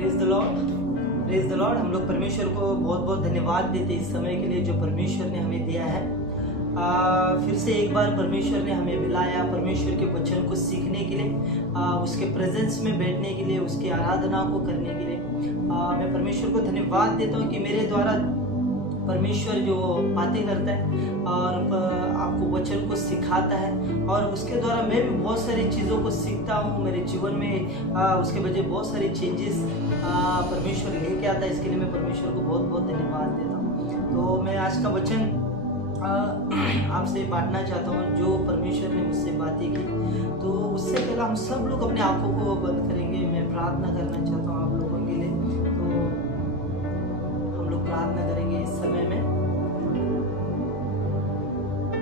Praise the Lord, praise the Lord. हम लोग परमेश्वर को बहुत बहुत धन्यवाद देते इस समय के लिए जो परमेश्वर ने हमें दिया है। फिर से एक बार परमेश्वर ने हमें मिलाया परमेश्वर के वचन को सीखने के लिए, उसके प्रेजेंस में बैठने के लिए, उसकी आराधना को करने के लिए। मैं परमेश्वर को धन्यवाद देता हूँ कि मेरे द्वारा परमेश्वर जो बातें करता है और आपको वचन को सिखाता है, और उसके द्वारा मैं भी बहुत सारी चीज़ों को सीखता हूँ मेरे जीवन में। उसके वजह बहुत सारी चेंजेस परमेश्वर लेके आता है। इसके लिए मैं परमेश्वर को बहुत बहुत धन्यवाद देता हूँ। तो मैं आज का वचन आपसे बांटना चाहता हूँ जो परमेश्वर ने मुझसे बातें की। तो उससे पहले हम सब लोग अपने आंखों को बंद करेंगे। मैं प्रार्थना करना चाहता हूँ आप लोगों के लिए। तो हम लोग प्रार्थना करेंगे इस समय में।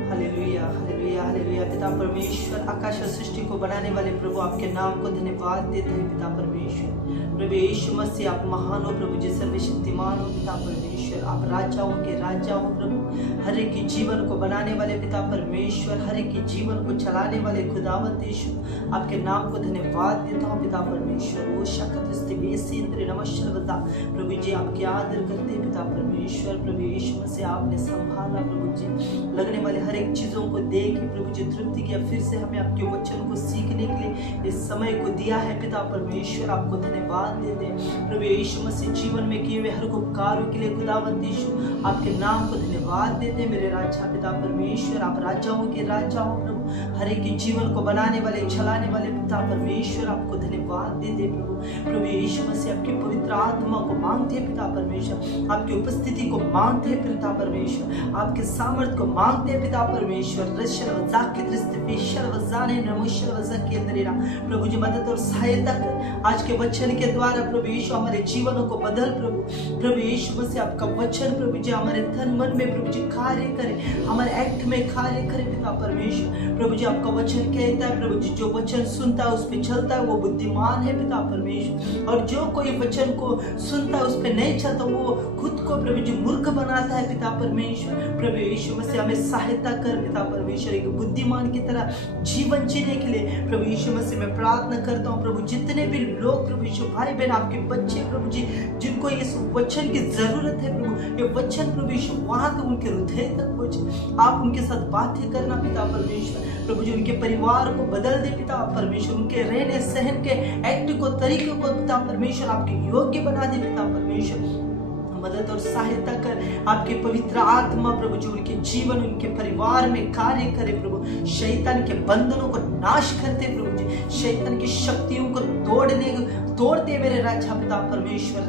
Hallelujah, hallelujah, hallelujah. पिता परमेश्वर, आकाश और सृष्टि को बनाने वाले प्रभु, आपके नाम को धन्यवाद देते हैं पिता परमेश्वर। प्रभु यीशु मसीह, आप महान हो प्रभु जी, सर्वशक्तिमान हो पिता परमेश्वर। आप राजाओं के राजा हो प्रभु, हर एक के जीवन को बनाने वाले पिता परमेश्वर, हर एक के जीवन को चलाने वाले खुदावंत यीशु, आपके नाम को धन्यवाद देता हूँ पिता परमेश्वर। वो शक्त स्थिर नमस्कार प्रभु जी, आपके आदर करते हैं पिता परमेश्वर। प्रभु यीशु मसीह, आपने संभाला प्रभु जी, लगने वाले हर एक चीजों को देख प्रभु जी तृप्ति किया। फिर से हमें आपके वचन को सीखने के लिए इस समय को दिया है पिता परमेश्वर। आपको धन्यवाद देते हैं प्रभु यीशु मसीह। जीवन में किए हुए हर उपकारों के लिए खुदावंत यीशु, आपके नाम को धन्यवाद देते हैं मेरे राजा पिता परमेश्वर। आप राजाओं के राजा हो प्रभु, हर एक के जीवन को बनाने वाले, चलाने वाले पिता परमेश्वर। आपको धन्यवाद देते प्रभु। प्रभु यीशु मसीह, आपकी पवित्र आत्मा को मांगते हैं पिता परमेश्वर, आपकी उपस्थिति को मांगते हैं पिता परमेश्वर, आपके सामर्थ्य को मांगते हैं पिता परमेश्वर। प्रभु जी, मदद और सहायता कर आज के वचन के द्वारा प्रभु यीशु, हमारे जीवनों को बदल प्रभु। प्रभु यीशु मसीह, आपका वचन प्रभु जी हमारे तन मन में प्रभु जी कार्य करे, हमारे एक्ट में कार्य करे पिता परमेश्वर। प्रभु जी, आपका वचन कहता है प्रभु जी, जो वचन सुनता है उस पर चलता है वो बुद्धिमान है पिता परमेश्वर, और जो कोई वचन को सुनता है उस पर नहीं चलता वो खुद को प्रभु जी मूर्ख बनाता है पिता परमेश्वर। प्रभु यीशु मसीह, हमें सहायता कर पिता परमेश्वर, एक बुद्धिमान की तरह जीवन जीने के लिए। प्रभु यीशु मसीह, मैं प्रार्थना करता हूँ प्रभु, जितने भी लोग प्रभु यीशु, भाई बहन, आपके बच्चे प्रभु जी, जिनको इस वचन की जरूरत है प्रभु, ये वचन प्रभु यीशु वहां तक उनके हृदय तक पहुंचे। आप उनके साथ बातें करना पिता परमेश्वर। प्रभु जी, उनके परिवार को बदल दे पिता परमेश्वर, उनके रहने सहन के एक्ट को, तरीके को पिता परमेश्वर आपके योग्य बना दे पिता परमेश्वर। मदद और सहायता कर, आपके पवित्र आत्मा प्रभु जी उनके जीवन, उनके परिवार में कार्य करे प्रभु। शैतान के बंधनों को नाश करते प्रभु जी, शैतान की शक्तियों को तोड़ते मेरे राजा पिता परमेश्वर।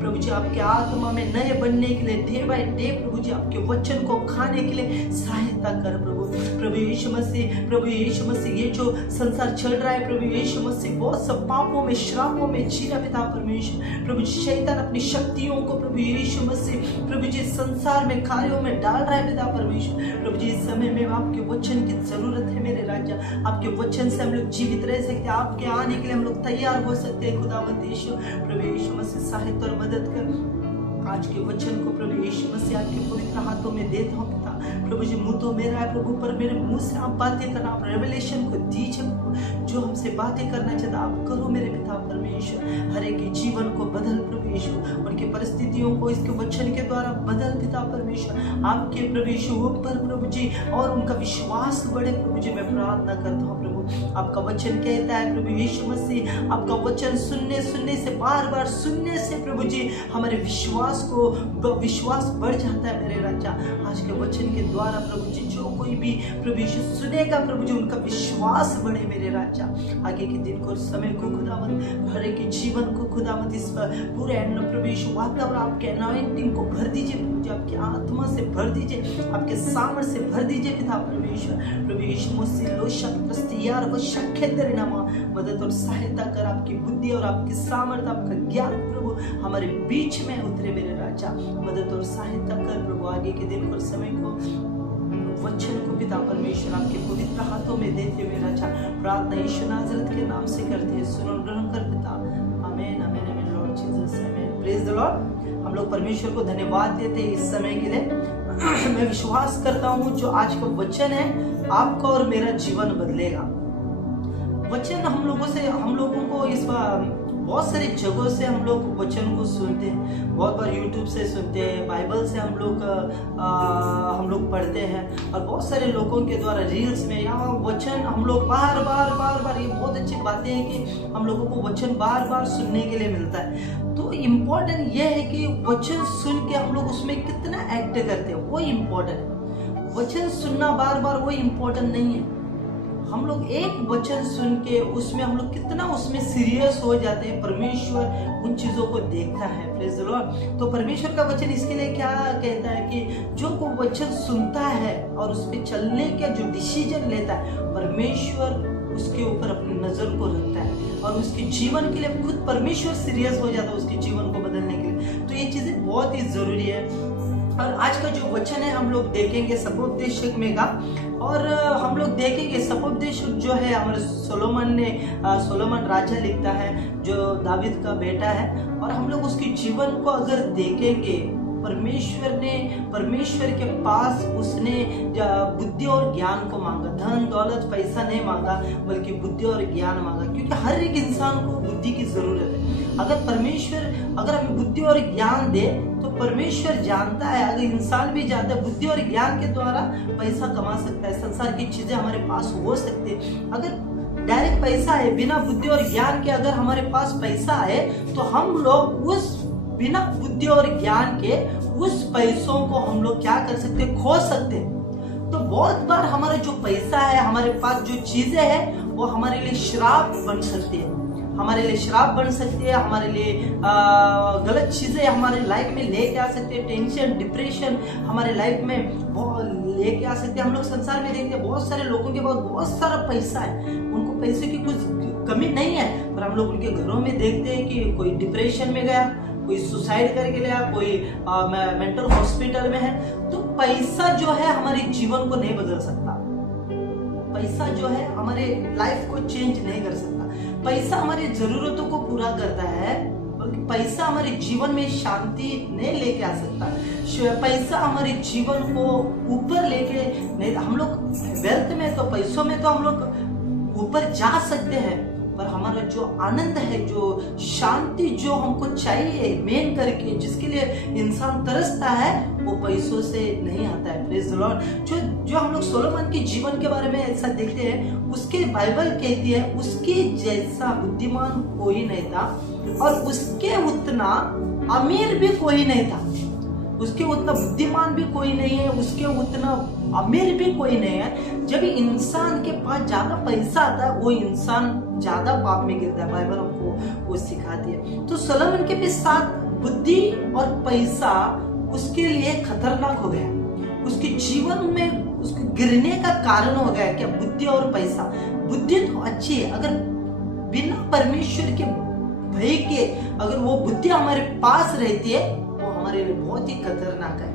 प्रभु जी, आपके आत्मा में नए बनने के लिए डे बाय डे प्रभु जी, आपके वचन को खाने के लिए सहायता कर प्रभु। प्रभु यीशु मसीह, प्रभु यीशु मसीह, ये जो संसार चल रहा है प्रभु यीशु मसीह, बहुत सब पापों में, श्रापों में जी रहा पिता परमेश्वर। प्रभु जी, शैतान अपनी शक्तियों को प्रभु यीशु मसीह प्रभु जी संसार में, कार्यों में डाल रहा है पिता परमेश्वर। प्रभु जी, इस समय में आपके वचन की जरूरत है मेरे राजा। आपके वचन से हम लोग जीवित रह सकते हैं, आपके आने के लिए हम लोग तैयार हो सकते हैं खुदावंत यीशु। प्रभु यीशु मसीह, सहायता और मदद कर। आज के वचन को प्रभु यीशु मसीह आपके पवित्र हाथों में देता हूँ पिता। प्रभु जी, मुंह तो मेरा है प्रभु, पर मेरे मुंह से आप बातें करना, आप रेवलेशन को दीजिए प्रभु। जो हमसे बातें करना चाहता आप करो मेरे पिता परमेश्वर। हर एक के जीवन को बदल प्रभु यीशु, उनकी परिस्थितियों को इसके वचन के द्वारा बदल पिता परमेश्वर। आपके प्रभु यीशु ऊपर प्रभु जी और उनका विश्वास बढ़े प्रभु जी, मैं प्रार्थना करता हूँ प्रभु। आपका वचन कहता है प्रभु यीशु मसीह, आपका वचन सुनने से, बार बार सुनने से प्रभु जी हमारे विश्वास बढ़ जाता है मेरे राजा। आज के वचन के द्वारा प्रभु जी जो कोई भी प्रभु यीशु सुनेगा प्रभु जी, उनका विश्वास बढ़े मेरे राजा। आगे के दिन को, समय को खुदावंत, हर एक के जीवन को खुदावंत, इस पूरे प्रभु यीशु वातावरण आपके अनॉइंटिंग को भर दीजिए प्रभु जी, आपकी आत्मा से भर दीजिए, आपके सामर्थ्य से भर दीजिए पिता परमेश्वर। प्रभु यीशु मसीह, लो शक्ति यार वो शक्य नामा, मदद और सहायता कर। आपकी बुद्धि और आपकी सामर्थ्य, आपका ज्ञान प्रभु हमारे बीच में उतरे मेरे राजा। मदद और सहायता कर प्रभु। आगे के दिन और समय को, वचन को पिता परमेश्वर आपके पवित्र हाथों में देते हुए राजा, प्रार्थना यीशु नाजरत के नाम से करते हैं, सुनो ग्रहण कर पिता। आमीन, आमीन, आमीन। Praise the Lord. हम लोग परमेश्वर को धन्यवाद देते हैं इस समय के लिए। मैं विश्वास करता हूँ जो आज का वचन है आपका और मेरा जीवन बदलेगा। वचन हम लोगों को इस बार बहुत सारी जगहों से हम लोग वचन को सुनते हैं, बहुत बार यूट्यूब से सुनते हैं, बाइबल से हम लोग पढ़ते हैं, और बहुत सारे लोगों के द्वारा रील्स में या वचन हम लोग बार बार ये बहुत अच्छी बातें हैं कि हम लोगों को वचन बार बार सुनने के लिए मिलता है। तो इम्पोर्टेंट ये है कि वचन सुन के हम लोग उसमें कितना एक्ट करते हैं, वो इम्पोर्टेंट है। वचन सुनना बार बार वो इम्पोर्टेंट नहीं है। हम लोग एक वचन सुन के उसमें हम लोग कितना उसमें सीरियस हो जाते हैं। परमेश्वर उन चीजों को देखता है। Praise the Lord. तो परमेश्वर का वचन इसके लिए क्या कहता है कि जो को वचन सुनता है और उस पर चलने का जो डिसीजन लेता है, परमेश्वर उसके ऊपर अपनी नजर को रखता है और उसके जीवन के लिए खुद परमेश्वर सीरियस हो जाता है उसके जीवन को बदलने के लिए। तो ये चीजें बहुत ही जरूरी है। और आज का जो वचन है हम लोग देखेंगे सपोपदेशक में का, और हम लोग देखेंगे सपोपदेशक जो है हमारे सोलोमन राजा लिखता है जो दावीद का बेटा है। और हम लोग उसके जीवन को अगर देखेंगे, परमेश्वर के पास उसने बुद्धि और ज्ञान को मांगा। धन दौलत पैसा नहीं मांगा, बल्कि बुद्धि और ज्ञान मांगा, क्योंकि हर एक इंसान को बुद्धि की जरूरत है। अगर हमें बुद्धि और ज्ञान दे तो परमेश्वर जानता है, अगर इंसान भी जानता है बुद्धि और ज्ञान के द्वारा पैसा कमा सकता है, संसार की चीजें हमारे पास हो सकती है। अगर डायरेक्ट पैसा है, बिना बुद्धि और ज्ञान के अगर हमारे पास पैसा है, तो हम लोग उस बिना बुद्धि और ज्ञान के उस पैसों को हम लोग क्या कर सकते हैं, खो सकते हैं। तो बहुत बार हमारा जो पैसा है, हमारे पास जो चीजें हैं, वो हमारे लिए श्राप बन सकती है, हमारे लिए गलत चीजें हमारे लाइफ में लेके आ सकते हैं। टेंशन डिप्रेशन हमारे लाइफ में बहुत लेके आ सकते हैं। हम लोग संसार में देखते हैं बहुत सारे लोगों के पास बहुत सारा पैसा है, उनको पैसे की कुछ कमी नहीं है, पर हम लोग उनके घरों में देखते हैं कि कोई डिप्रेशन में गया, कोई सुसाइड करके गया, कोई मेंटल हॉस्पिटल में है। तो पैसा जो है हमारे जीवन को नहीं बदल सकता, पैसा जो है हमारे लाइफ को चेंज नहीं कर सकता। पैसा हमारी जरूरतों को पूरा करता है, बल्कि पैसा हमारे जीवन में शांति नहीं लेके आ सकता। पैसा हमारे जीवन को ऊपर लेके नहीं, हम लोग वेल्थ में तो पैसों में तो हम लोग ऊपर जा सकते हैं, पर हमारा जो आनंद है, जो शांति जो हमको चाहिए मेन करके, जिसके लिए इंसान तरसता है, वो पैसों से नहीं आता है। Praise the Lord. जो हम लोग सोलोमन के जीवन के बारे में ऐसा देखते हैं, उसके बाइबल कहती है उसके जैसा बुद्धिमान कोई नहीं था और उसके उतना अमीर भी कोई नहीं था। उसके उतना बुद्धिमान भी कोई नहीं है, उसके उतना अमीर भी कोई नहीं है। जब इंसान के पास ज्यादा पैसा आता है, वो इंसान ज्यादा पाप में गिरता है। बाइबल हमको वो सिखाती है। तो सोलोमन के भी साथ बुद्धि और पैसा उसके लिए खतरनाक हो गया, उसके जीवन में उसके गिरने का कारण हो गया। क्या? बुद्धि और पैसा। बुद्धि तो अच्छी है, अगर बिना परमेश्वर के भय के अगर वो बुद्धि हमारे पास रहती है, वो हमारे लिए बहुत ही खतरनाक है।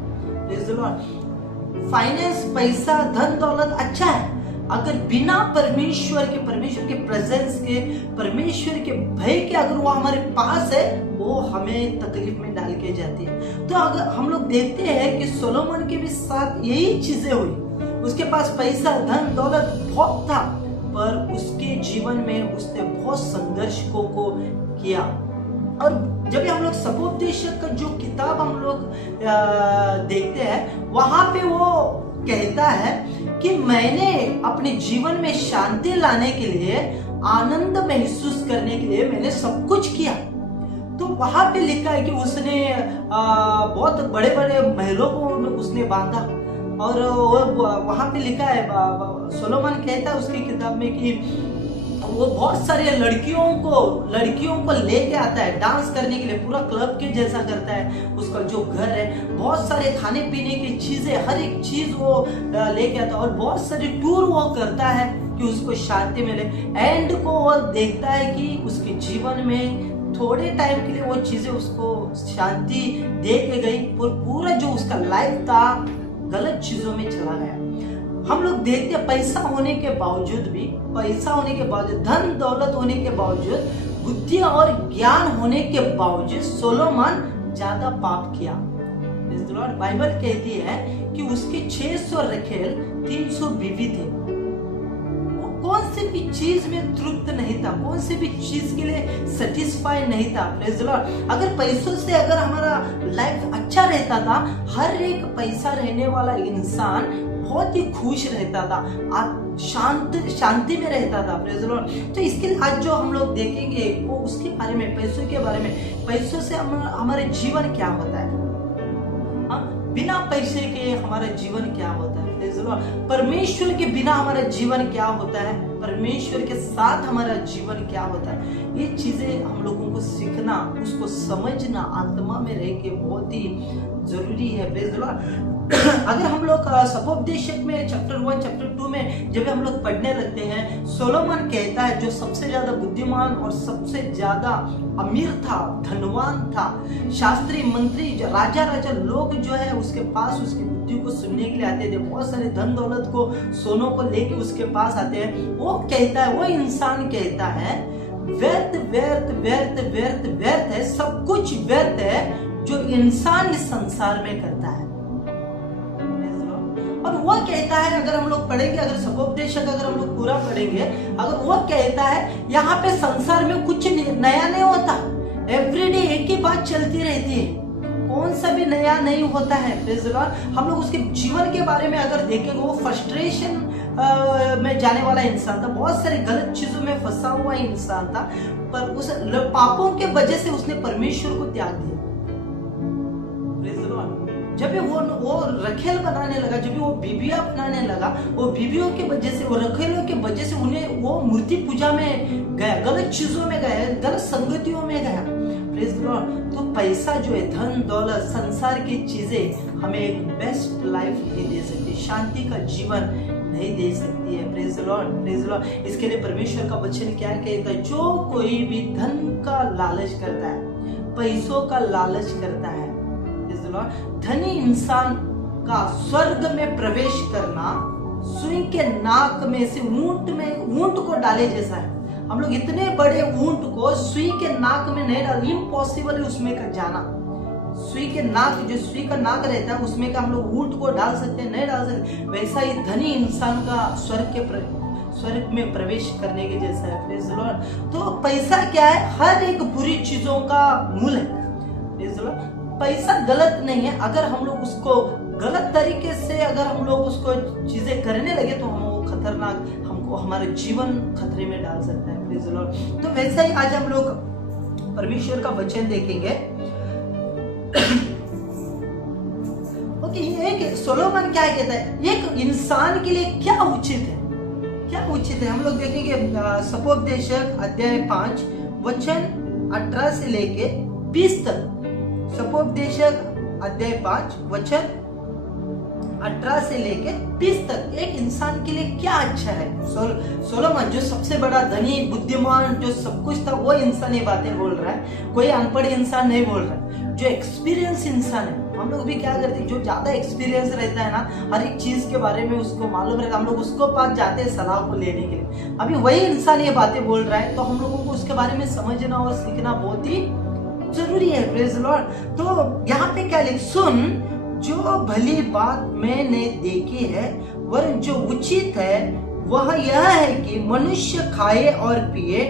फाइनेंस, पैसा, धन दौलत अच्छा है, अगर बिना परमेश्वर के प्रेजेंस के, परमेश्वर के भय के अगर वो हमारे पास है, वो हमें तकलीफ में डाल के जाती है। तो अगर हम लोग देखते हैं कि सोलोमन के भी साथ यही चीजें हुई। उसके पास पैसा, धन दौलत बहुत था, पर उसके जीवन में उसने बहुत संघर्ष को किया। और जब हम लोग सपोपदेशक का जो किताब हम लोग देखते हैं, वहां पे वो कहता है कि मैंने अपने जीवन में शांति लाने के लिए, आनंद महसूस करने के लिए मैंने सब कुछ किया। तो वहां पे लिखा है कि उसने बहुत बड़े बड़े महलों को उसने बांधा, और वहां पे लिखा है, सोलोमन कहता है उसकी किताब में कि वो बहुत सारे लड़कियों को लेके आता है डांस करने के लिए, पूरा क्लब के जैसा करता है। उसका जो घर है, बहुत सारे खाने पीने की चीजें, हर एक चीज वो लेके आता है, और बहुत सारे टूर वो करता है कि उसको शांति मिले। एंड को वो देखता है कि उसके जीवन में थोड़े टाइम के लिए वो चीजें उसको शांति दे के गई, और पूरा जो उसका लाइफ था गलत चीजों में चला गया। हम लोग देखते हैं पैसा होने के बावजूद, धन दौलत होने के बावजूद, बुद्धि और ज्ञान होने के बावजूद सोलोमन ज्यादा पाप किया। बाइबल कहती है कि उसके 600 रखेल 300 बीवी थे। वो कौन सी भी चीज में तृप्त नहीं था, कौन सी भी चीज के लिए सेटिस्फाई नहीं था। Praise the Lord. अगर पैसों से अगर हमारा लाइफ अच्छा रहता था, हर एक पैसा रहने वाला इंसान बहुत ही खुश रहता था, शांति में रहता था। Praise the Lord. तो इसके लिए आज जो हम लोग देखेंगे वो उसके बारे में, पैसों के बारे में, पैसों से हमारे जीवन क्या होता है, बिना पैसे के हमारा जीवन क्या होता है। Praise the Lord. परमेश्वर के बिना हमारा जीवन क्या होता है, परमेश्वर के साथ हमारा जीवन क्या होता है, ये चीजें हम लोगों को सीखना, उसको समझना आत्मा में रह के बहुत ही जरूरी है। Praise the Lord. अगर हम लोग सपोपदेशक में चैप्टर 1 चैप्टर 2 में जब हम लोग पढ़ने लगते हैं, सोलोमन कहता है जो सबसे ज्यादा बुद्धिमान और सबसे ज्यादा अमीर था, धनवान था, शास्त्री मंत्री राजा लोग जो है उसके पास उसकी बुद्धि को सुनने के लिए आते थे, बहुत सारे धन दौलत को सोनों को लेके उसके पास आते हैं। वो कहता है, वो इंसान कहता है व्यर्थ व्यर्थ व्यर्थ व्यर्थ व्यर्थ है, सब कुछ व्यर्थ है जो इंसान इस संसार में करता है। और वो कहता है, अगर हम लोग पढ़ेंगे, अगर सपोपदेशक अगर हम लोग पूरा पढ़ेंगे, अगर वो कहता है यहाँ पे संसार में कुछ नया नहीं होता, एवरीडे एक ही बात चलती रहती है, कौन सा भी नया नहीं होता है। Praise the Lord. हम लोग उसके जीवन के बारे में अगर देखेंगे, वो फ्रस्ट्रेशन में जाने वाला इंसान था, बहुत सारी गलत चीजों में फंसा हुआ इंसान था, पर उस पापों के वजह से उसने परमेश्वर को त्याग दिया। जब वो रखेल बनाने लगा, जब वो बीबिया बनाने लगा, वो बीबियों के वजह से, वो रखेलों के वजह से उन्हें वो मूर्ति पूजा में गया, गलत चीजों में गया, गलत संगतियों में गया। Praise the Lord. तो पैसा जो है, धन दौलत, संसार की चीजें हमें एक बेस्ट लाइफ नहीं दे सकती, शांति का जीवन नहीं दे सकती है। Praise the Lord, praise the Lord. इसके लिए परमेश्वर का वचन क्या कहता है, जो कोई भी धन का लालच करता है, पैसों का लालच करता है, धनी इंसान का स्वर्ग में प्रवेश करना सुई के नाक में से ऊंट को डाले जैसा है। हम लोग इतने बड़े ऊंट को सुई के नाक में नहीं डाल, इम्पॉसिबल है उसमें का जाना। सुई के नाक, जो सुई का नाक रहता है उसमें का हम लोग ऊंट को डाल सकते हैं, नहीं डाल सकते। वैसा ही धनी इंसान का स्वर्ग में प्रवेश करने के जैसा है। Praise the Lord. तो पैसा क्या है, हर एक बुरी चीजों का मूल है। Praise the Lord. पैसा गलत नहीं है, अगर हम लोग उसको गलत तरीके से अगर हम लोग उसको चीजें करने लगे तो हम वो खतरनाक, हमको हमारे जीवन खतरे में डाल सकता है। Praise the Lord. तो वैसा ही आज हम लोग परमेश्वर का वचन देखेंगे। ओके, एक सोलोमन क्या कहता है, एक इंसान के लिए क्या उचित है, क्या उचित है, हम लोग देखेंगे सपोपदेशक अध्याय 5 वचन 18 से लेके 20 तक। सपोपदेशक अध्याय 5 वचन 18 से लेके 20 तक एक इंसान के लिए क्या अच्छा है। सोलोमन जो सबसे बड़ा धनी बुद्धिमान जो सब कुछ था, वो इंसान ये बातें बोल रहा है, कोई अनपढ़ इंसान नहीं बोल रहा है, जो एक्सपीरियंस इंसान है। हम लोग भी क्या करते हैं, जो ज्यादा एक्सपीरियंस रहता है ना, हर एक चीज के बारे में उसको मालूम रहता है, हम लोग उसको पास जाते हैं सलाह को लेने के लिए। अभी वही इंसान ये बातें बोल रहा है, तो हम लोगों को उसके बारे में समझना और सीखना बहुत ही जरूरी है। Praise the Lord. तो यहाँ पे क्या लिख, सुन जो भली बात मैंने देखी है वरन जो उचित है वह यह है कि मनुष्य खाए और पिए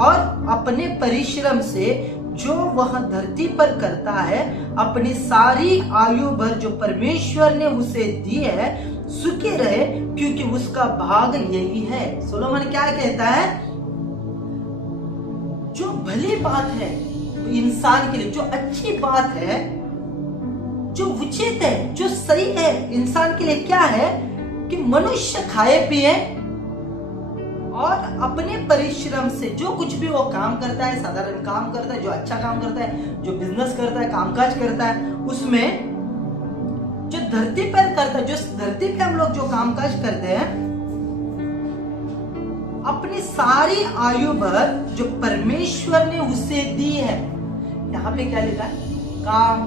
और अपने परिश्रम से जो वह धरती पर करता है अपनी सारी आयु भर जो परमेश्वर ने उसे दी है सुखी रहे, क्योंकि उसका भाग यही है। सोलोमन क्या कहता है, जो भली बात है इंसान के लिए, जो अच्छी बात है, जो उचित है, जो सही है इंसान के लिए क्या है कि मनुष्य खाए पिए और अपने परिश्रम से जो कुछ भी वो काम करता है, साधारण काम करता है, जो अच्छा काम करता है, जो बिजनेस करता है, कामकाज करता है, उसमें जो धरती पर करता है, जो धरती पे हम लोग जो कामकाज करते हैं, अपनी सारी आयु भर जो परमेश्वर ने उसे दी है। यहाँ पे क्या लिखा है, काम,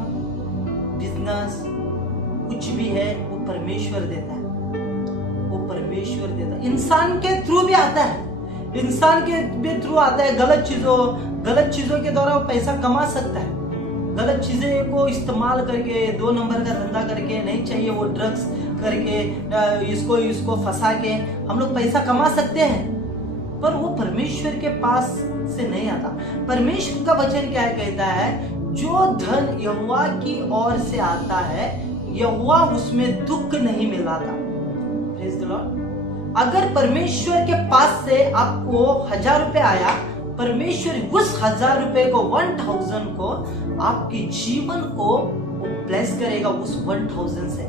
बिजनेस, कुछ भी है वो परमेश्वर देता है, वो परमेश्वर देता है। इंसान के थ्रू भी आता है, इंसान के भी थ्रू आता है। गलत चीजों के द्वारा वो पैसा कमा सकता है, गलत चीजें को इस्तेमाल करके 2 नंबर का धंधा करके, नहीं चाहिए वो ड्रग्स करके, इसको फंसा के हम लोग पैसा कमा सकते हैं, पर वो परमेश्वर के पास से नहीं आता। परमेश्वर का वचन क्या कहता है, जो धन यहोवा की ओर से आता है यहोवा उसमें दुख नहीं मिलाता। Praise the Lord. अगर परमेश्वर के पास से आपको 1000 रुपए आया, परमेश्वर उस 1000 रुपए को 1000 को आपके जीवन को ब्लेस करेगा उस 1000 से।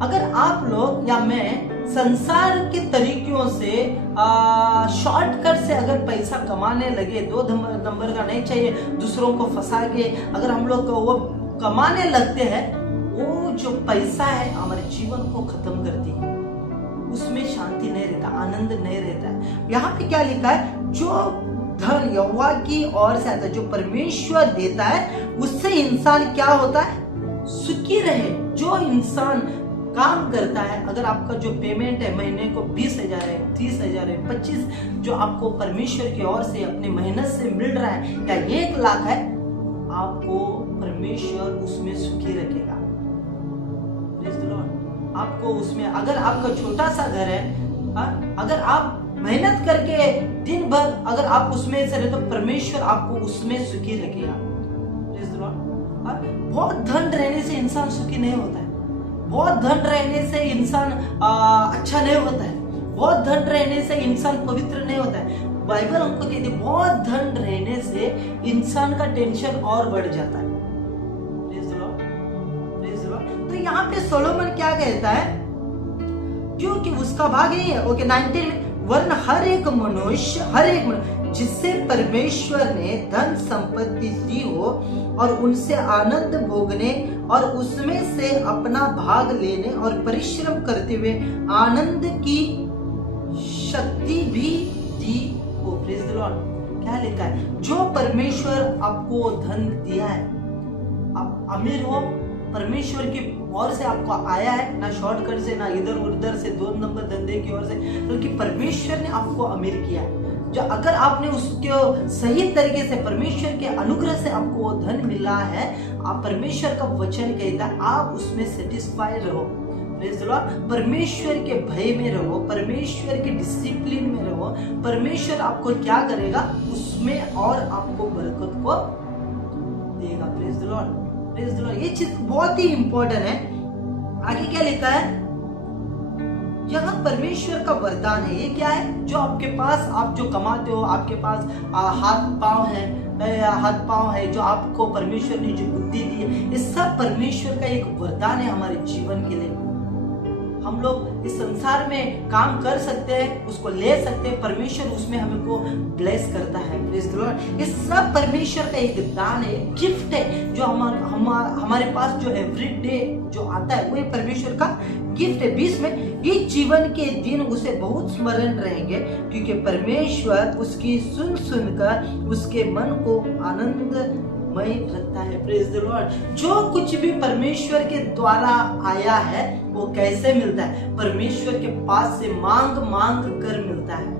अगर आप लोग या मैं संसार के तरीकों से शॉर्टकट से अगर पैसा कमाने लगे, 2 नंबर का नहीं चाहिए, दूसरों को फंसा के अगर हम लोग वो कमाने लगते हैं, वो जो पैसा है हमारे जीवन को खत्म करती है, उसमें शांति नहीं रहता, आनंद नहीं रहता है। यहाँ पे क्या लिखा है, जो धन यहोवा की ओर से आता है, जो परमेश्वर देता है, उससे इंसान क्या होता है, सुखी रहे। जो इंसान काम करता है, अगर आपका जो पेमेंट है महीने को 20,000 है, 30,000 है, 25 जो आपको परमेश्वर की ओर से अपनी मेहनत से मिल रहा है, या 1 लाख है, आपको परमेश्वर उसमें सुखी रखेगा। Praise the Lord. आपको उसमें, अगर आपका छोटा सा घर है, अगर आप मेहनत करके दिन भर अगर आप उसमें से रहे, तो परमेश्वर आपको उसमें सुखी रखेगा। Praise the Lord. बहुत धन रहने से इंसान सुखी नहीं होता है, बहुत धन रहने से इंसान अच्छा नहीं होता है, बहुत धन रहने से इंसान पवित्र नहीं होता है। बाइबल हमको कहती है बहुत धन रहने से इंसान का टेंशन और बढ़ जाता है। Praise the Lord, praise the Lord. तो यहाँ पे सोलोमन क्या कहता है, क्योंकि उसका भाग यही है, ओके 19 में, वरन हर एक मनुष्य जिससे परमेश्वर ने धन संपत्ति दी हो और उनसे आनंद भोगने और उसमें से अपना भाग लेने और परिश्रम करते हुए आनंद की शक्ति भी दी हो। Praise the Lord. क्या लिखा है, जो परमेश्वर आपको धन दिया है, आप अमीर हो, परमेश्वर की ओर से आपको आया है, ना शॉर्टकट से, ना इधर उधर से 2 नंबर धंधे की ओर से, बल्कि परमेश्वर ने आपको अमीर किया है। जो अगर आपने उसको सही तरीके से, परमेश्वर के अनुग्रह से आपको वो धन मिला है, आप, परमेश्वर का वचन कहता है आप उसमें सेटिस्फाइड रहो। Praise the Lord. परमेश्वर के भय में रहो, परमेश्वर के डिसिप्लिन में रहो, परमेश्वर आपको क्या करेगा, उसमें और आपको बरकत को देगा। Praise the Lord, praise the Lord. ये चीज बहुत ही इंपॉर्टेंट है। आगे क्या लिखा है, यह परमेश्वर का वरदान है। ये क्या है, जो आपके पास, आप जो कमाते हो, आपके पास हाथ पांव है, जो आपको परमेश्वर ने जो बुद्धि दी है, ये सब परमेश्वर का एक वरदान है हमारे जीवन के लिए। हम लोग इस संसार में काम कर सकते हैं, उसको ले सकते हैं, परमेश्वर उसमें हमको ब्लेस करता है। Praise the Lord. ये सब परमेश्वर का एक दान है, गिफ्ट है, जो हमारे पास जो एवरीडे जो आता है, वो ये परमेश्वर का गिफ्ट है। 20 में, ये जीवन के दिन उसे बहुत स्मरण रहेंगे, क्योंकि परमेश्वर उसकी सुनकर उसके मन को आनंदमय रखता है। Praise the Lord. जो कुछ भी परमेश्वर के द्वारा आया है, वो कैसे मिलता है, परमेश्वर के पास से मांग कर मिलता है,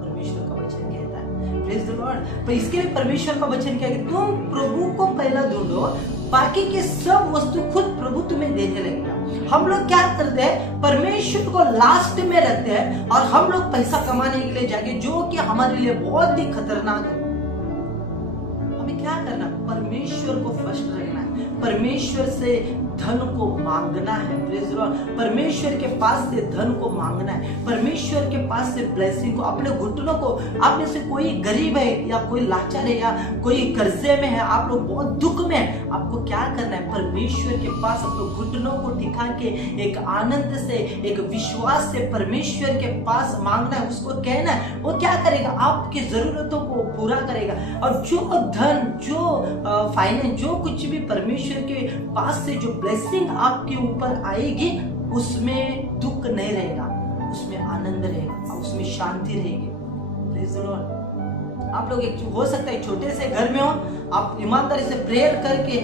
परमेश्वर का वचन कहता है। Praise the Lord. तो इसके लिए परमेश्वर का वचन क्या है, तुम प्रभु को पहला ढूंढो, बाकी के सब वस्तु खुद प्रभु तुम्हें देने लगेगा। हम लोग क्या करते हैं, परमेश्वर को लास्ट में रखते हैं, और हम लोग पैसा कमाने के लिए जाके, जो कि हमारे लिए बहुत ही खतरनाक है। हमें क्या करना, परमेश्वर को फर्स्ट रखना है, परमेश्वर से धन को मांगना है। Praise the Lord. परमेश्वर के पास से धन को मांगना है, परमेश्वर के पास से ब्लेसिंग को, अपने घुटनों को, आप में से कोई गरीब है या कोई लाचार है या कोई कर्जे में है, आप लोग बहुत दुख में है, आपको क्या करना है, परमेश्वर के पास अपने घुटनों को टिका के एक आनंद से, एक विश्वास से परमेश्वर के पास मांगना है, उसको कहना है, वो क्या करेगा, आपकी जरूरतों को पूरा करेगा। और जो धन, जो फाइनेंस, जो कुछ भी परमेश्वर के पास से जो ब्लेसिंग आपके ऊपर आएगी, उसमें दुख नहीं रहेगा, उसमें आनंद रहेगा, उसमें शांति रहेगी। Praise the Lord. आप लोग एक हो सकता है छोटे से घर में हो, आप ईमानदारी से प्रेयर करके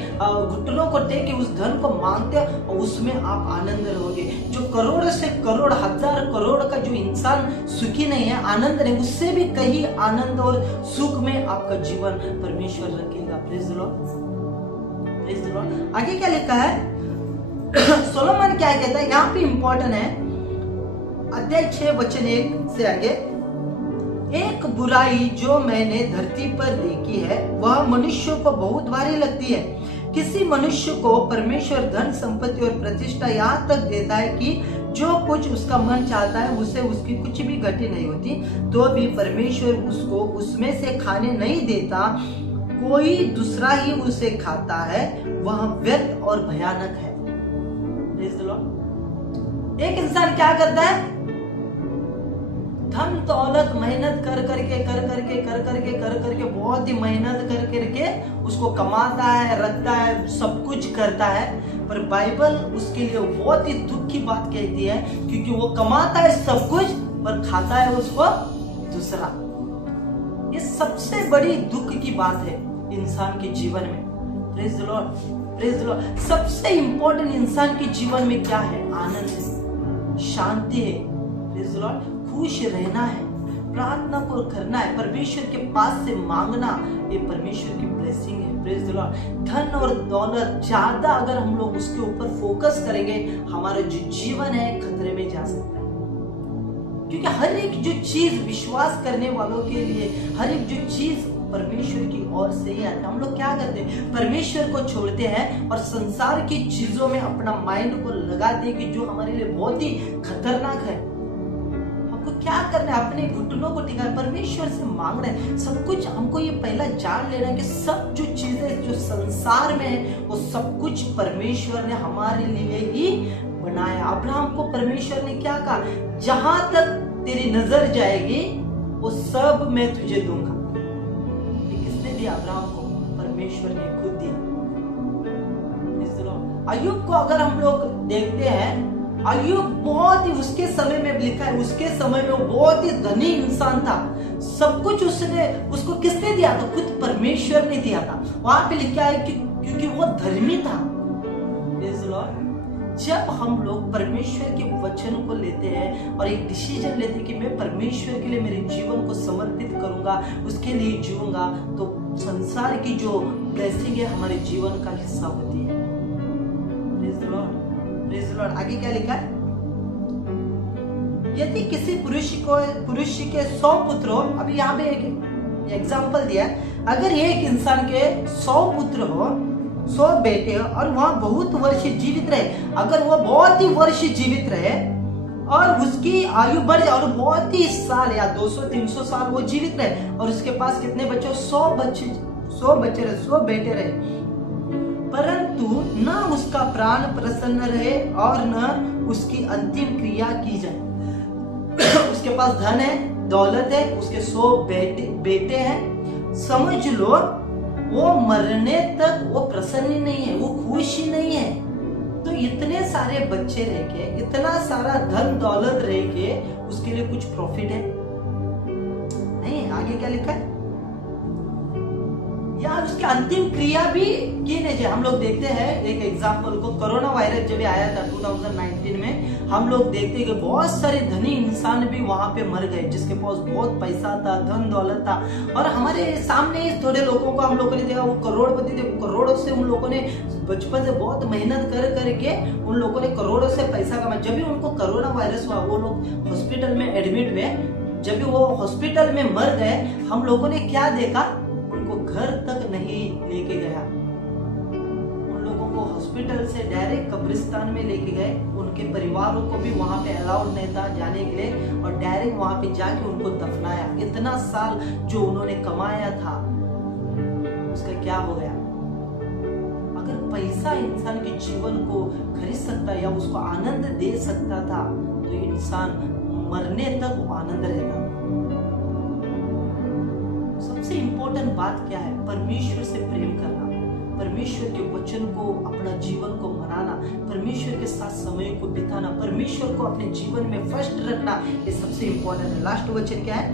घुटनों को टेक के उस धन को मांगते हो, और उसमें आप आनंद रहोगे। जो करोड़ से करोड़, 1000 करोड़ का जो इंसान सुखी नहीं है, आनंद नहीं, उससे भी कहीं आनंद और सुख में आपका जीवन परमेश्वर रखेगा। Praise the Lord. Praise the Lord. आगे क्या लिखा है? सोलोमन क्या कहता है, यहाँ पे इंपॉर्टेंट है, अध्याय 6 वचन 1 से आगे, एक बुराई जो मैंने धरती पर देखी है वह मनुष्य को बहुत भारी लगती है। किसी मनुष्य को परमेश्वर धन संपत्ति और प्रतिष्ठा यहाँ तक देता है कि जो कुछ उसका मन चाहता है उसे उसकी कुछ भी घटी नहीं होती, तो भी परमेश्वर उसको उसमें से खाने नहीं देता, कोई दूसरा ही उसे खाता है, वह व्यर्थ और भयानक है। एक इंसान क्या करता है, धन दौलत मेहनत कर करके बहुत ही मेहनत कर करके उसको कमाता है, रखता है, सब कुछ करता है, पर बाइबल उसके लिए बहुत ही दुख की बात कहती है, क्योंकि वो कमाता है सब कुछ पर खाता है उसको दूसरा। ये सबसे बड़ी दुख की बात है इंसान के जीवन में। Praise the Lord, praise the Lord. सबसे इंपॉर्टेंट इंसान के जीवन में क्या है? आनंद है, शांति है, प्रेज द लॉर्ड, खुश रहना है, प्रार्थना को करना है, परमेश्वर के पास से मांगना, ये परमेश्वर की ब्लेसिंग है। Praise the Lord. धन और दौलत ज्यादा अगर हम लोग उसके ऊपर फोकस करेंगे, हमारा जो जीवन है खतरे में जा सकता है, क्योंकि हर एक जो चीज विश्वास करने वालों के लिए, हर एक जो चीज परमेश्वर की ओर से ही आता है। हम लोग क्या करते हैं, परमेश्वर को छोड़ते हैं और संसार की चीजों में अपना माइंड को लगाते हैं, कि जो हमारे लिए बहुत ही खतरनाक है। हमको क्या करना है, अपने घुटनों को टिका, परमेश्वर से मांगना है सब कुछ। हमको ये पहला जान लेना है कि सब जो चीजें जो संसार में है वो सब कुछ परमेश्वर ने हमारे लिए ही बनाया। अब्राहम को परमेश्वर ने क्या कहा, जहां तक तेरी नजर जाएगी वो सब मैं तुझे दूंगा। अब्राहम को परमेश्वर ने खुद दिया। अय्यूब को अगर हम लोग देखते हैं, अय्यूब बहुत ही, उसके समय में लिखा है, उसके समय में वो बहुत ही धनी इंसान था, सब कुछ उसको किसने दिया था? खुद परमेश्वर ने दिया था। वहां पे लिखा है कि क्योंकि वो धर्मी था। जब हम लोग परमेश्वर के वचन को लेते हैं और एक डिसीजन लेते हैं कि मैं परमेश्वर के लिए मेरे जीवन को समर्पित करूंगा, उसके लिए जीऊंगा, तो संसार की जो ब्लेसिंग है हमारे जीवन का हिस्सा होती है। Praise the Lord, praise the Lord. आगे क्या लिखा है, यदि किसी पुरुष के 100 पुत्र हो, अभी यहाँ पे एक एग्जाम्पल दिया है, अगर एक इंसान के 100 पुत्र हो, 100 बेटे और वह बहुत वर्ष जीवित रहे, अगर वो बहुत ही वर्ष जीवित रहे और उसकी आयु बढ़ जाए और बहुत ही साल या 200-300 साल वो जीवित रहे, और उसके पास कितने बच्चे? 100 बेटे रहे, परंतु न उसका प्राण प्रसन्न रहे और न उसकी अंतिम क्रिया की जाए। उसके पास धन है, दौलत है, उसके 100 बेटे हैं, समझ लो वो मरने तक वो प्रसन्न ही नहीं है, वो खुश ही नहीं है। तो इतने सारे बच्चे रह के, इतना सारा धन दौलत रह के उसके लिए कुछ प्रॉफिट है? नहीं। आगे क्या लिखा है, यार उसकी अंतिम क्रिया भी की नहीं जाए। हम लोग देखते हैं एक एग्जाम्पल को, कोरोना वायरस जब आया था 2019 में, हम लोग देखते हैं कि बहुत सारे धनी इंसान भी वहां पे मर गए, जिसके पास बहुत पैसा था, धन दौलत था, और हमारे सामने थोड़े लोगों को हम लोगों ने देखा, वो करोड़पति थे, करोड़ों से उन लोगों ने बचपन से बहुत मेहनत कर करके उन लोगों ने करोड़ों से पैसा कमाया। जब भी उनको कोरोना वायरस हुआ, वो लोग हॉस्पिटल में एडमिट हुए, जब भी वो हॉस्पिटल में मर गए, हम लोगों ने क्या देखा, उनको घर तक नहीं लेके गया, उन लोगों को हॉस्पिटल से डायरेक्ट कब्रिस्तान में लेके गए। उनके परिवारों को भी वहां पे अलाउड नहीं था जाने के लिए, और डायरेक्ट वहां पे जाके उनको दफनाया। इतना साल जो उन्होंने कमाया था उसका क्या हो गया? अगर पैसा इंसान के जीवन को खरीद सकता या उसको आनंद दे सकता था, तो इंसान मरने तक वो आनंद रहता। सबसे इंपॉर्टेंट बात क्या है? परमेश्वर से प्रेम करना, परमेश्वर के वचन को, अपना जीवन को मनाना, परमेश्वर के साथ समय को बिताना, परमेश्वर को अपने जीवन में फर्स्ट रखना, ये सबसे इंपॉर्टेंट है। लास्ट वचन क्या है?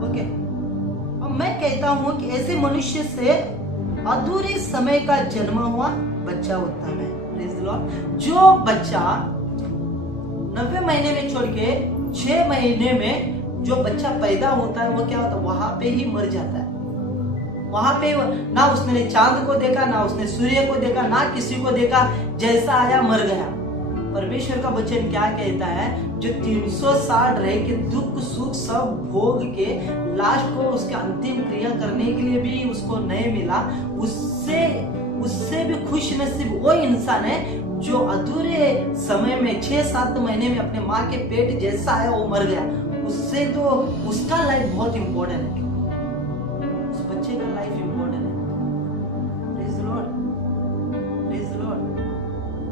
ओके, और मैं कहता हूं कि ऐसे मनुष्य से अधूरे समय का जन्म हुआ बच्चा उत्तम है। Praise the Lord. जो बच्चा 90 महीने में छोड़ के 6 महीने में जो बच्चा पैदा होता है, वो क्या होता है? वहां पे ही मर जाता है। वहां पे ना उसने चांद को देखा, ना उसने सूर्य को देखा, ना किसी को देखा, जैसा आया मर गया। परमेश्वर का वचन क्या कहता है, जो 360 रह के दुख सुख सब भोग के लास्ट को उसके अंतिम क्रिया करने के लिए भी उसको नहीं मिला, उससे भी खुश नसीब वो इंसान है जो अधूरे समय में 6-7 महीने में अपने माँ के पेट जैसा आया वो मर गया। उससे तो उसका लाइफ बहुत इंपॉर्टेंट है, उस बच्चे का लाइफ इंपॉर्टेंट है। Praise the Lord, praise the Lord.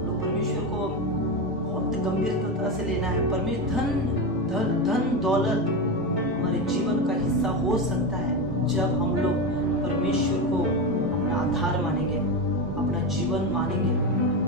लोग परमेश्वर को बहुत गंभीरता से लेना है। परमेश्वर धन दौलत हमारे जीवन का हिस्सा हो सकता है जब हम लोग परमेश्वर को अपना आधार मानेंगे, अपना जीवन मानेंगे,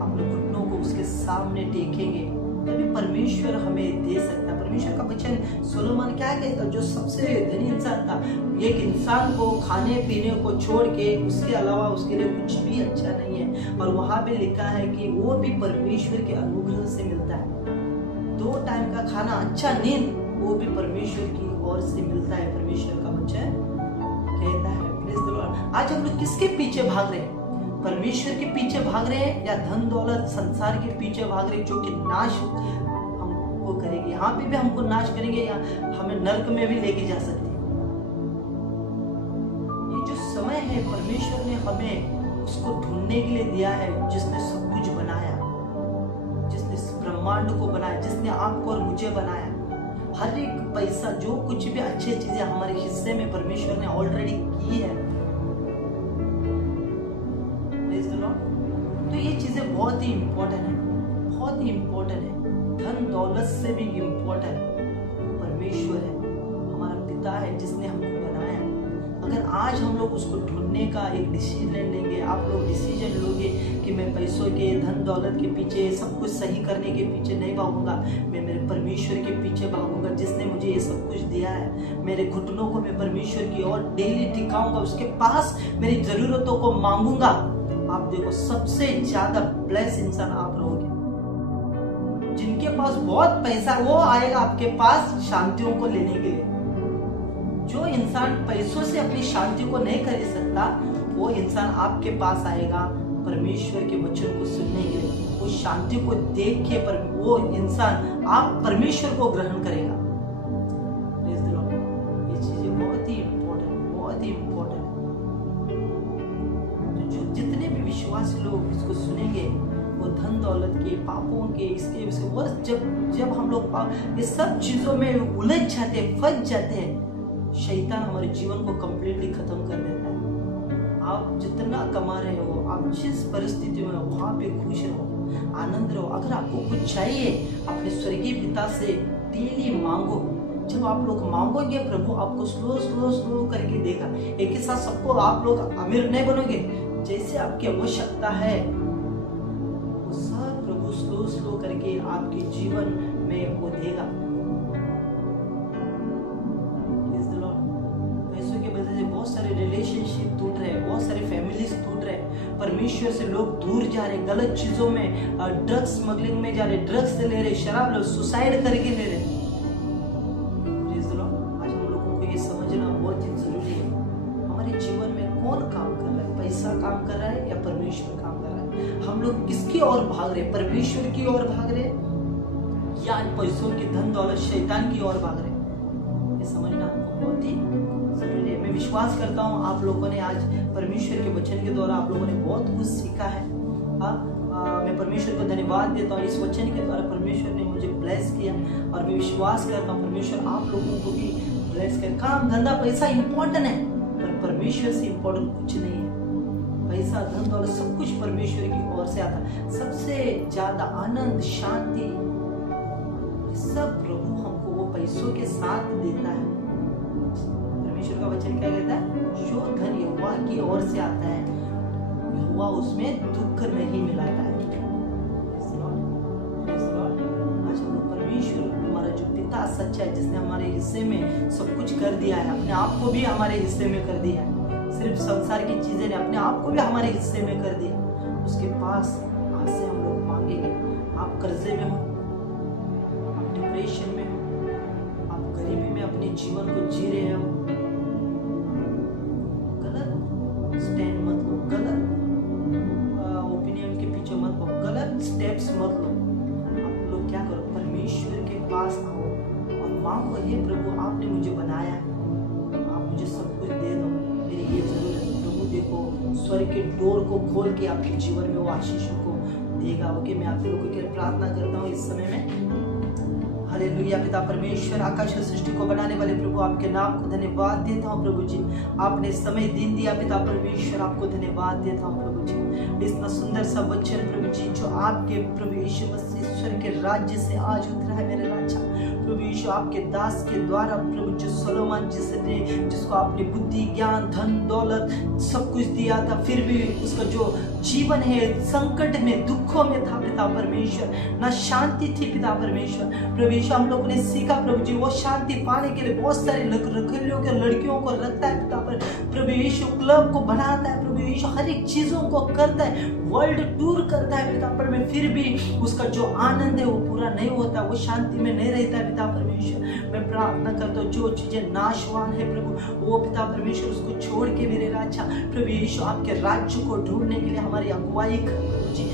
अपने घुटनों को उसके सामने टेकेंगे, तभी परमेश्वर हमें दे सकता है। परमेश्वर का वचन सोलोमन क्या कहता है, जो सबसे धनी इंसान था, एक इंसान को खाने पीने को छोड़ के उसके अलावा उसके लिए कुछ भी अच्छा नहीं है, और वहां पे लिखा है कि वो भी परमेश्वर के अनुग्रह से मिलता है। 2 टाइम का खाना, अच्छा नींद, वो भी परमेश्वर की ओर से मिलता है। परमेश्वर का वचन कहता है। Praise the Lord. आज हम लोग किसके पीछे भाग रहे हैं? परमेश्वर के पीछे भाग रहे हैं या धन दौलत संसार के पीछे भाग रहे हैं, जो कि नाश हमको करेगी, यहाँ पे भी हमको नाश करेंगे या हमें नरक में भी लेके जा सकते हैं। ये जो समय है परमेश्वर ने हमें उसको ढूंढने के लिए दिया है, जिसने सब कुछ बनाया, जिसने ब्रह्मांड को बनाया, जिसने आपको और मुझे बनाया। हर एक पैसा, जो कुछ भी अच्छी चीजें हमारे हिस्से में परमेश्वर ने ऑलरेडी की है। तो ये चीजें बहुत ही इंपॉर्टेंट है, बहुत ही इंपॉर्टेंट है। धन दौलत से भी इंपॉर्टेंट परमेश्वर है, हमारा पिता है जिसने हमको बनाया। अगर आज हम लोग उसको ढूंढने का एक डिसीजन लेंगे, आप लोग डिसीजन लोगे कि मैं पैसों के, धन दौलत के पीछे, सब कुछ सही करने के पीछे नहीं भागूंगा, मैं मेरे परमेश्वर के पीछे भागूंगा जिसने मुझे ये सब कुछ दिया है। मेरे घुटनों को मैं परमेश्वर की ओर डेली टिकाऊंगा, उसके पास मेरी जरूरतों को मांगूंगा। आप देखो, सबसे ज्यादा ब्लेस इंसान आप रहोगे। जिनके पास बहुत पैसा, वो आएगा आपके पास शांतियों को लेने के लिए। जो इंसान पैसों से अपनी शांति को नहीं खरीद सकता, वो इंसान आपके पास आएगा परमेश्वर के वचन को सुनने के लिए। वो शांति को देख के वो इंसान आप परमेश्वर को ग्रहण करेगा। ये चीजें बहुत ही इंपॉर्टेंट, बहुत ही इंपॉर्टेंट है। जो जितने भी विश्वासी लोग इसको सुनेंगे, वो धन दौलत के, पापों के, इसके वो जब हम लोग ये सब चीजों में उलझ जाते, फंस जाते हैं, शैतान हमारे जीवन को कंप्लीटली खत्म कर देता है। आप जितना कमा रहे हो, आप जिस परिस्थिति में हो, वहां पे खुश रहो, आनंद रहो। अगर आपको कुछ चाहिए, अपने स्वर्गीय पिता से डेली मांगो। जब आप लोग मांगोगे, प्रभु आपको स्लो स्लो स्लो करके देगा। एक ही साथ सबको आप लोग अमीर नहीं बनोगे, जैसे आपकी आवश्यकता है वो सब प्रभु स्लो स्लो करके आपके जीवन में वो देगा। पैसों की वजह से बहुत सारे रिलेशनशिप टूट रहे हैं, बहुत सारे फैमिलीज टूट रहे हैं, परमेश्वर से लोग दूर जा रहे, गलत चीजों में, ड्रग्स स्मगलिंग में जा रहे, ड्रग्स से ले रहे, शराब ले, सुसाइड करके ले रहे। आज हम लोगों को ये समझना बहुत ही जरूरी है, हमारे जीवन में कौन काम कर रहा है? पैसा काम कर रहा है या परमेश्वर काम कर रहा है? हम लोग किसकी ओर भाग रहे? परमेश्वर की ओर भाग रहे या पैसों की, धन दौलत, शैतान की ओर भाग रहे? ये समझना हमको बहुत ही जरूरी है। मैं विश्वास करता हूँ आप लोगों ने आज परमेश्वर के वचन के द्वारा आप लोगों ने बहुत कुछ सीखा है। मैं परमेश्वर को धन्यवाद देता हूँ, इस वचन के द्वारा परमेश्वर ने मुझे ब्लेस किया, और मैं विश्वास करता हूँ परमेश्वर आप लोगों को भी ब्लेस करे। काम धंधा पैसा इंपॉर्टेंट है, पर परमेश्वर से इंपॉर्टेंट कुछ नहीं है। पैसा धन दौलत सब कुछ परमेश्वर की ओर से आता है। सबसे ज्यादा आनंद, शांति, सब प्रभु हमको वो पैसों के साथ देता है। परमेश्वर का वचन क्या कहता है? जो धन यहोवा की ओर से आता है, यहोवा उसमें दुख नहीं मिलाता है। आज हम लोग परमेश्वर, हमारा जो पिता सच्चा है, जिसने हमारे हिस्से में सब कुछ कर दिया है, अपने आप को भी हमारे हिस्से में कर दिया है, सिर्फ संसार की चीजें ने, अपने आप को भी हमारे हिस्से में कर दिया, उसके पास आज से हम लोग मांगेंगे। आप कर्जे में हो, आप डिप्रेशन में हो, आप गरीबी में अपने जीवन को जी रहे हो, गलत मांगो, हे प्रभु आपने मुझे बनाया है, आप मुझे सब कुछ दे दो, मेरी ये जरूरत है। प्रभु देखो स्वर्ग के डोर को खोल के आपके जीवन में वो आशीषों को देगा। ओके, मैं आप लोगों के लिए प्रार्थना करता हूँ इस समय में। हालेलुया। पिता परमेश्वर, आकाश और सृष्टि को बनाने वाले प्रभु, आपके नाम को धन्यवाद देता हूँ प्रभु जी। आपने समय दिन दिया पिता परमेश्वर, आपको धन्यवाद देता हूँ प्रभु जी। इतना सुंदर सा वचन प्रभु जी जो आपके प्रभु यीशु मसीह ईश्वर के राज्य से आज उतरा है मेरे राजा। प्रभु यीशु आपके दास के द्वारा प्रभु जो सोलोमन जिसको आपने बुद्धि, ज्ञान, धन, दौलत सब कुछ दिया था, फिर भी उसका जो जीवन है संकट में, दुखों में था पिता परमेश्वर, ना शांति थी पिता परमेश्वर। प्रभु यीशु हम लोगों ने सीखा प्रभु जी, वो शांति पाने के लिए बहुत सारे लड़कियों को रखता है पिता पर। प्रभु यीशु क्लब को बनाता है, प्रभु यीशु हर एक चीजों को करता है, वर्ल्ड टूर करता है पिता पर में, फिर भी उसका जो आनंद है वो पूरा नहीं होता, वो शांति में नहीं रहता है पिता परमेश्वर। मैं प्रार्थना करता हूँ जो चीजें नाशवान है प्रभु, वो पिता परमेश्वर उसको छोड़ के मेरे राजा प्रभु यीशु आपके राज्य को ढूंढने के लिए हमारी अगुवाई कर प्रभु जी।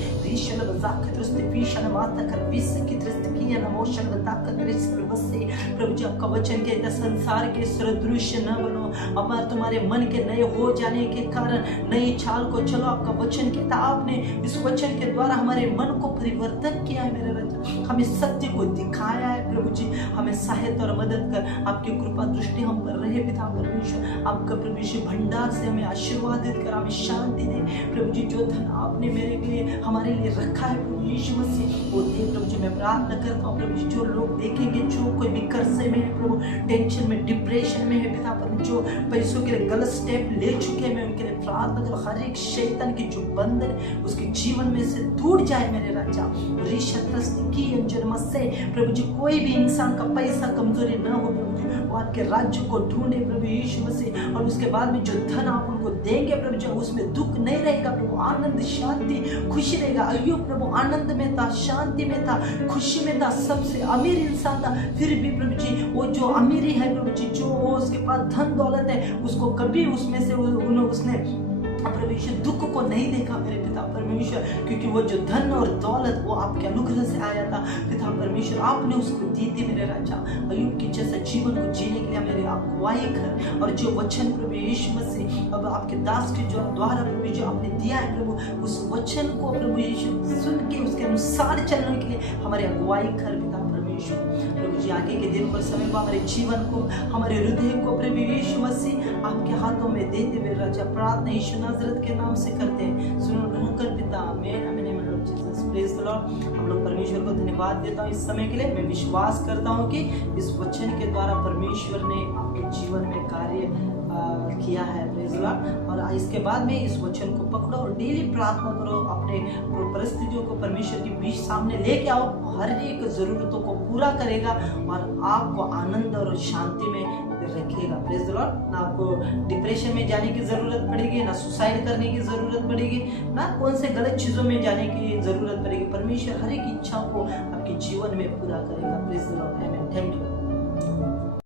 प्रभु जी आपका वचन कहता संसार के सदृश्य न बनो, अमर तुम्हारे मन के नए हो जाने के कारण नई चाल को चलो। आपका वचन कहता आपने इस वचन के द्वारा हमारे मन को परिवर्तन किया है मेरे राजा, हमें सत्य को दिखाया है प्रभु जी। हमें सहायता और मदद कर, आपकी कृपा दृष्टि हम पर रहे पिता परमेश्वर। आपका प्रभु यीशु भंडार से हमें आशीर्वादित कर, हमें शांति दे प्रभु जी। जो धन आपने मेरे लिए हमारे लिए रखा है प्रभु यीशु मसीह, वो दे प्रभु जी। मैं प्रार्थना करता हूँ प्रभु जी, जो लोग देखेंगे जो कोई भी कर्जे में है प्रभु, टेंशन में, डिप्रेशन में है पिता परमेश्वर, जो पैसों के लिए गलत स्टेप ले चुके हैं, मैं उनके लिए प्रार्थना करो हर एक शैतान की जो बंधन उसके जीवन में से टूट जाए मेरे राजा। प्रभु जी कोई भी इंसान का पैसा कमजोरी न हो प्रभु जी, वो आपके राज्य को ढूंढे प्रभु यीशु मसीह, और उसके बाद में जो धन आप उनको देंगे प्रभु जी उसमें दुख नहीं रहेगा प्रभु, आनंद, शांति, खुशी रहेगा। अय्यूब प्रभु आनंद में था, शांति में था, खुशी में था, सबसे अमीर इंसान था, फिर भी प्रभु जी वो जो अमीरी है प्रभु जी, जो उसके पास धन दौलत है, उसको कभी उसमें से उसने प्रभु यीशु दुख को नहीं देखा मेरे पिता परमेश्वर, क्योंकि वो जो धन और दौलत वो आपके अनुग्रह से आया था पिता परमेश्वर, आपने उसको दी थी मेरे राजा। अय्यूब के जैसा जीवन को जीने के लिए मेरे अगुवाई कर, और जो वचन प्रभु यीशु मसीह अब आपके दास के जो द्वारा प्रभु जो आपने दिया है प्रभु, उस वचन को प्रभु यीशु सुन के उसके अनुसार चलने के लिए हमारे अगुवाई कर पिता परमेश्वर। प्रभु जी आगे के दिन को, समय को, हमारे जीवन को, हमारे हृदय को प्रभु यीशु मसीह आपके हाथों में देते हुए राजा प्रार्थना यीशु नाज़रेत के नाम से करते हैं, सुनो ग्रहण कर पिता। आमीन आमीन आमीन। Jesus praise the Lord. हम लोग परमेश्वर को धन्यवाद देता हूँ इस समय के लिए। मैं विश्वास करता हूँ कि इस वचन के द्वारा परमेश्वर ने आपके जीवन में कार्य किया है। Praise the Lord. और इसके बाद में इस वचन को पकड़ो और डेली प्रार्थना करो, अपने परिस्थितियों को परमेश्वर के बीच सामने लेके आओ, हर एक जरूरतों को पूरा करेगा और आपको आनंद और शांति में रखेगा। Praise the Lord. ना आपको डिप्रेशन में जाने की जरूरत पड़ेगी, ना सुसाइड करने की जरूरत पड़ेगी, ना कौन से गलत चीजों में जाने की जरूरत पड़ेगी। परमेश्वर हर एक इच्छा को आपके जीवन में पूरा करेगा। Praise the Lord. आमीन। Thank you.